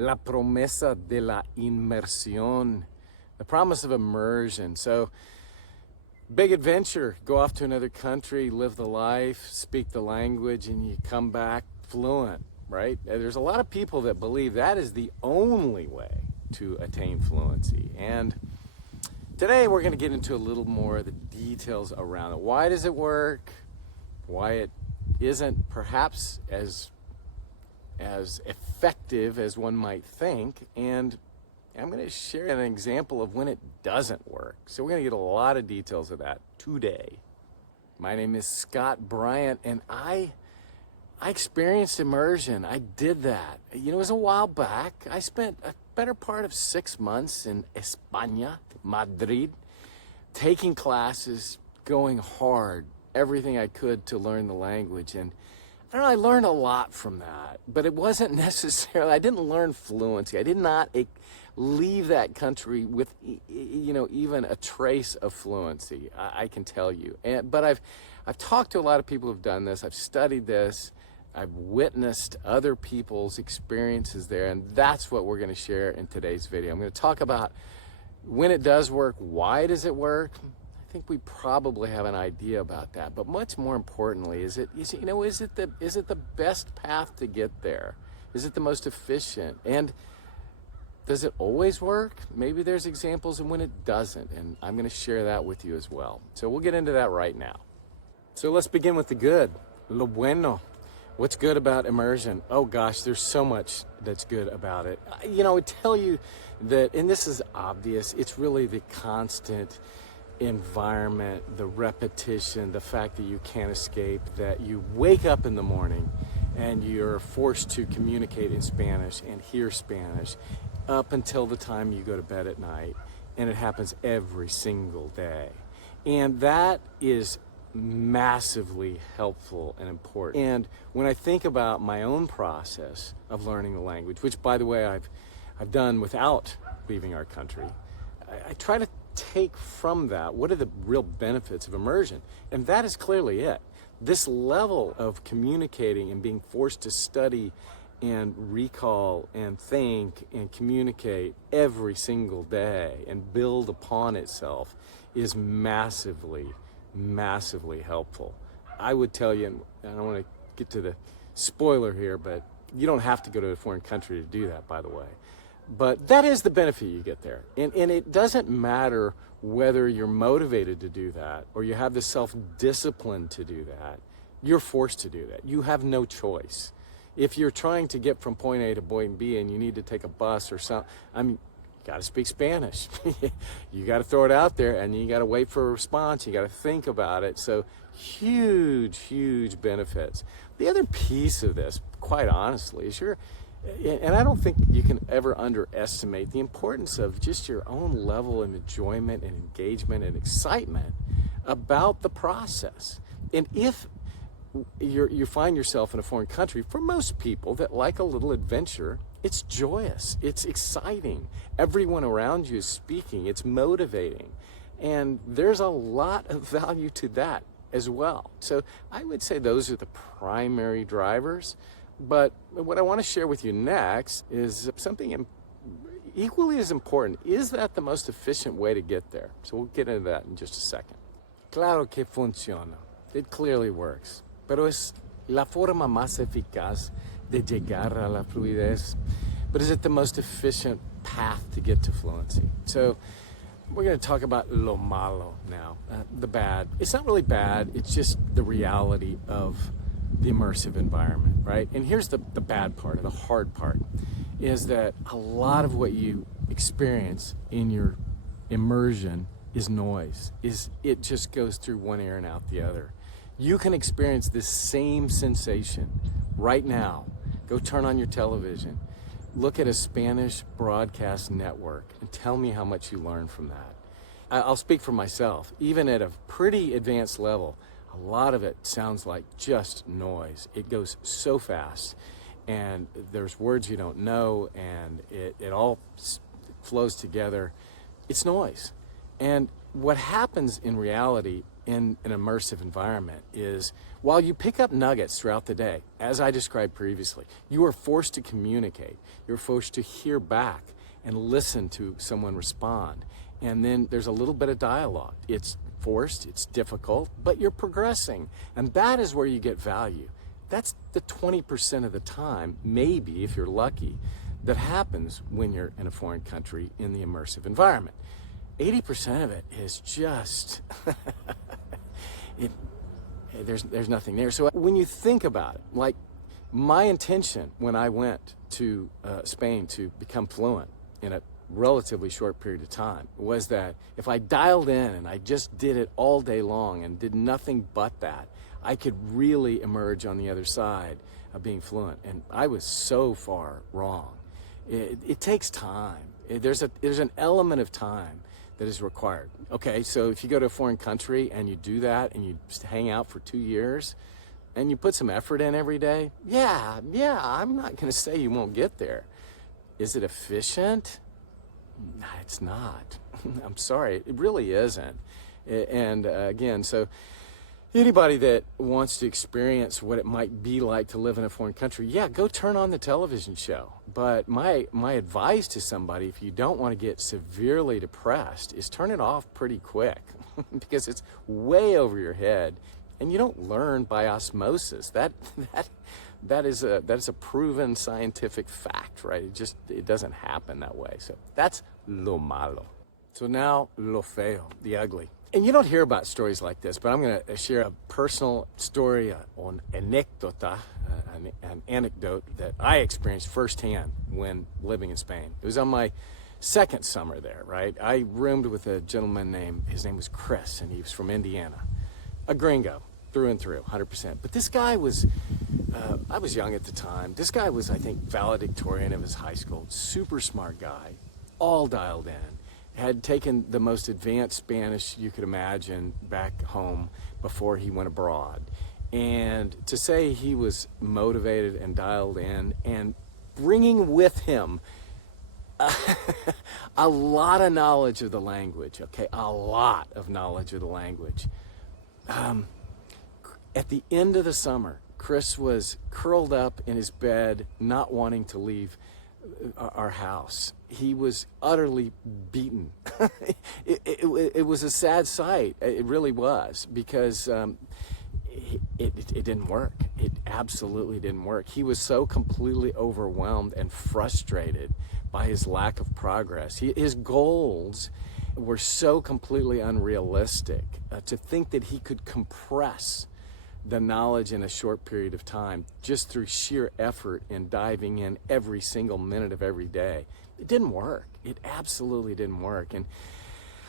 La promesa de la inmersión, the promise of immersion. So, big adventure, go off to another country, live the life, speak the language, and you come back fluent, right? There's a lot of people that believe that is the only way to attain fluency. And today we're going to get into a little more of the details around it. Why does it work? Why it isn't perhaps as effective as one might think, and I'm going to share an example of when it doesn't work. So we're going to get a lot of details of that today. My name is Scott Bryant, and I experienced immersion. I did that. You know, it was a while back. I spent a better part of 6 months in España, Madrid, taking classes, going hard, everything I could to learn the language. And I don't know, I learned a lot from that, but it wasn't necessarily, I didn't learn fluency. I did not leave that country with, you know, even a trace of fluency, I can tell you. But I've talked to a lot of people who've done this. I've studied this. I've witnessed other people's experiences there, and that's what we're going to share in today's video. I'm going to talk about when it does work, why does it work? I think we probably have an idea about that, but much more importantly, is it the best path to get there? Is it the most efficient? And does it always work? Maybe there's examples of when it doesn't, and I'm going to share that with you as well. So we'll get into that right now. So let's begin with the good. Lo bueno. What's good about immersion? Oh gosh, there's so much that's good about it. You know, I would tell you that, and this is obvious, it's really the constant environment, the repetition, the fact that you can't escape, that you wake up in the morning and you're forced to communicate in Spanish and hear Spanish up until the time you go to bed at night. And it happens every single day. And that is massively helpful and important. And when I think about my own process of learning the language, which by the way I've done without leaving our country, I try to take from that what are the real benefits of immersion, and that is clearly it. This level of communicating and being forced to study and recall and think and communicate every single day and build upon itself is massively helpful. I would tell you, and I don't want to get to the spoiler here, but you don't have to go to a foreign country to do that, by the way. But that is the benefit you get there. And it doesn't matter whether you're motivated to do that or you have the self-discipline to do that. You're forced to do that. You have no choice. If you're trying to get from point A to point B and you need to take a bus or something, you got to speak Spanish. You got to throw it out there and you got to wait for a response. You got to think about it. So huge benefits. The other piece of this, quite honestly, is and I don't think you can ever underestimate the importance of just your own level of enjoyment and engagement and excitement about the process. And if you find yourself in a foreign country, for most people that like a little adventure, it's joyous, it's exciting. Everyone around you is speaking, it's motivating. And there's a lot of value to that as well. So I would say those are the primary drivers. But what I want to share with you next is something equally as important. Is that the most efficient way to get there? So we'll get into that in just a second. Claro que funciona. It clearly works. Pero es la forma más eficaz de llegar a la fluidez. But is it the most efficient path to get to fluency? So we're going to talk about lo malo now, the bad. It's not really bad. It's just the reality of the immersive environment, right? And here's the bad part, or the hard part, is that a lot of what you experience in your immersion is noise. It just goes through one ear and out the other. You can experience this same sensation right now. Go turn on your television, look at a Spanish broadcast network, and tell me how much you learn from that. I'll speak for myself. Even at a pretty advanced level, a lot of it sounds like just noise. It goes so fast, and there's words you don't know, and it all flows together. It's noise. And what happens in reality in an immersive environment is while you pick up nuggets throughout the day, as I described previously, you are forced to communicate. You're forced to hear back and listen to someone respond. And then there's a little bit of dialogue. It's forced, it's difficult, but you're progressing. And that is where you get value. That's the 20% of the time, maybe if you're lucky, that happens when you're in a foreign country in the immersive environment. 80% of it is just, there's nothing there. So when you think about it, like my intention when I went to Spain to become fluent in a relatively short period of time was that if I dialed in and I just did it all day long and did nothing but that, I could really emerge on the other side of being fluent. And I was so far wrong. It takes time. There's an element of time that is required. Okay, so if you go to a foreign country and you do that and you just hang out for 2 years and you put some effort in every day, yeah, I'm not gonna say you won't get there. Is it efficient? No, it's not. I'm sorry, it really isn't. And again, so anybody that wants to experience what it might be like to live in a foreign country, yeah, go turn on the television show. But my advice to somebody, if you don't want to get severely depressed, is turn it off pretty quick because it's way over your head and you don't learn by osmosis. That is a proven scientific fact, right? It doesn't happen that way. So that's lo malo. So now lo feo, the ugly. And you don't hear about stories like this, but I'm going to share a personal story, an anécdota, an anecdote that I experienced firsthand when living in Spain. It was on my second summer there, right? I roomed with a gentleman his name was Chris, and he was from Indiana. A gringo, through and through, 100%. But this guy was, I was young at the time. This guy was, I think, valedictorian of his high school. Super smart guy, all dialed in. Had taken the most advanced Spanish you could imagine back home before he went abroad. And to say he was motivated and dialed in and bringing with him a lot of knowledge of the language, okay, a lot of knowledge of the language. At the end of the summer, Chris was curled up in his bed, not wanting to leave our house. He was utterly beaten. It was a sad sight. It really was, because it didn't work. It absolutely didn't work. He was so completely overwhelmed and frustrated by his lack of progress. His goals were so completely unrealistic. To think that he could compress the knowledge in a short period of time just through sheer effort and diving in every single minute of every day, it didn't work. It absolutely didn't work. And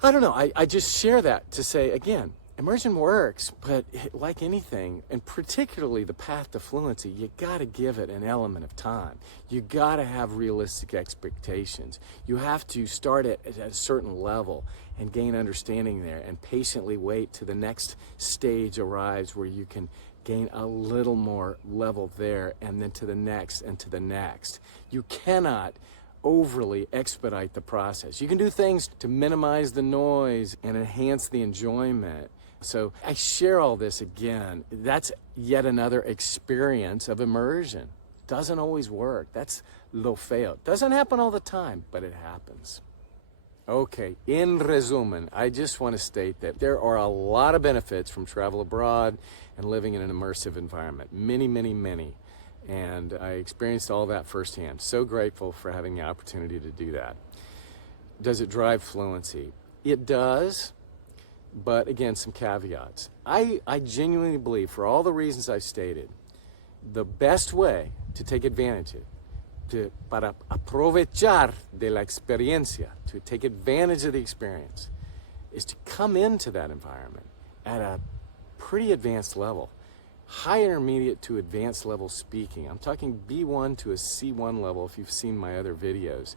I don't know, I just share that to say, again, immersion works, but like anything, and particularly the path to fluency, you gotta give it an element of time. You gotta have realistic expectations. You have to start at a certain level and gain understanding there and patiently wait till the next stage arrives where you can gain a little more level there, and then to the next and to the next. You cannot overly expedite the process. You can do things to minimize the noise and enhance the enjoyment. So I share all this again. That's yet another experience of immersion. Doesn't always work. That's lo feo. Doesn't happen all the time, but it happens. Okay, in resumen, I just want to state that there are a lot of benefits from travel abroad and living in an immersive environment. Many, many, many. And I experienced all that firsthand. So grateful for having the opportunity to do that. Does it drive fluency? It does, but again, some caveats. I genuinely believe, for all the reasons I've stated, the best way to take advantage of para aprovechar de la experiencia, to take advantage of the experience, is to come into that environment at a pretty advanced level. High intermediate to advanced level speaking. I'm talking B1 to a C1 level if you've seen my other videos.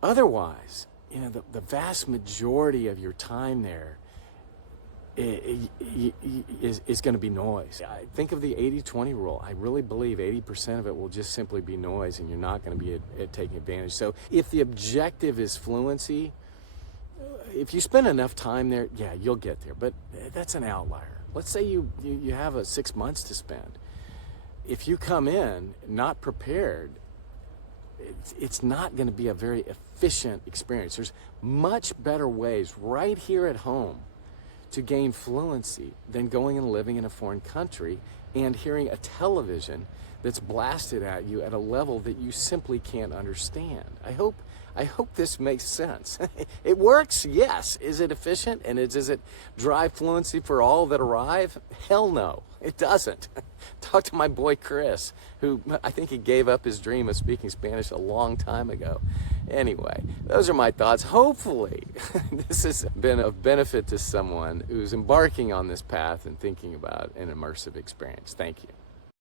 Otherwise, you know, the vast majority of your time there is going to be noise. I think of the 80-20 rule. I really believe 80% of it will just simply be noise, and you're not going to be taking advantage. So if the objective is fluency, if you spend enough time there, yeah, you'll get there, but that's an outlier. Let's say you have 6 months to spend. If you come in not prepared, it's not going to be a very efficient experience. There's much better ways right here at home to gain fluency than going and living in a foreign country and hearing a television that's blasted at you at a level that you simply can't understand. I hope this makes sense. It works, yes. Is it efficient? And does it drive fluency for all that arrive? Hell no, it doesn't. Talk to my boy Chris, who I think he gave up his dream of speaking Spanish a long time ago. Anyway, those are my thoughts. Hopefully, this has been of benefit to someone who's embarking on this path and thinking about an immersive experience. Thank you.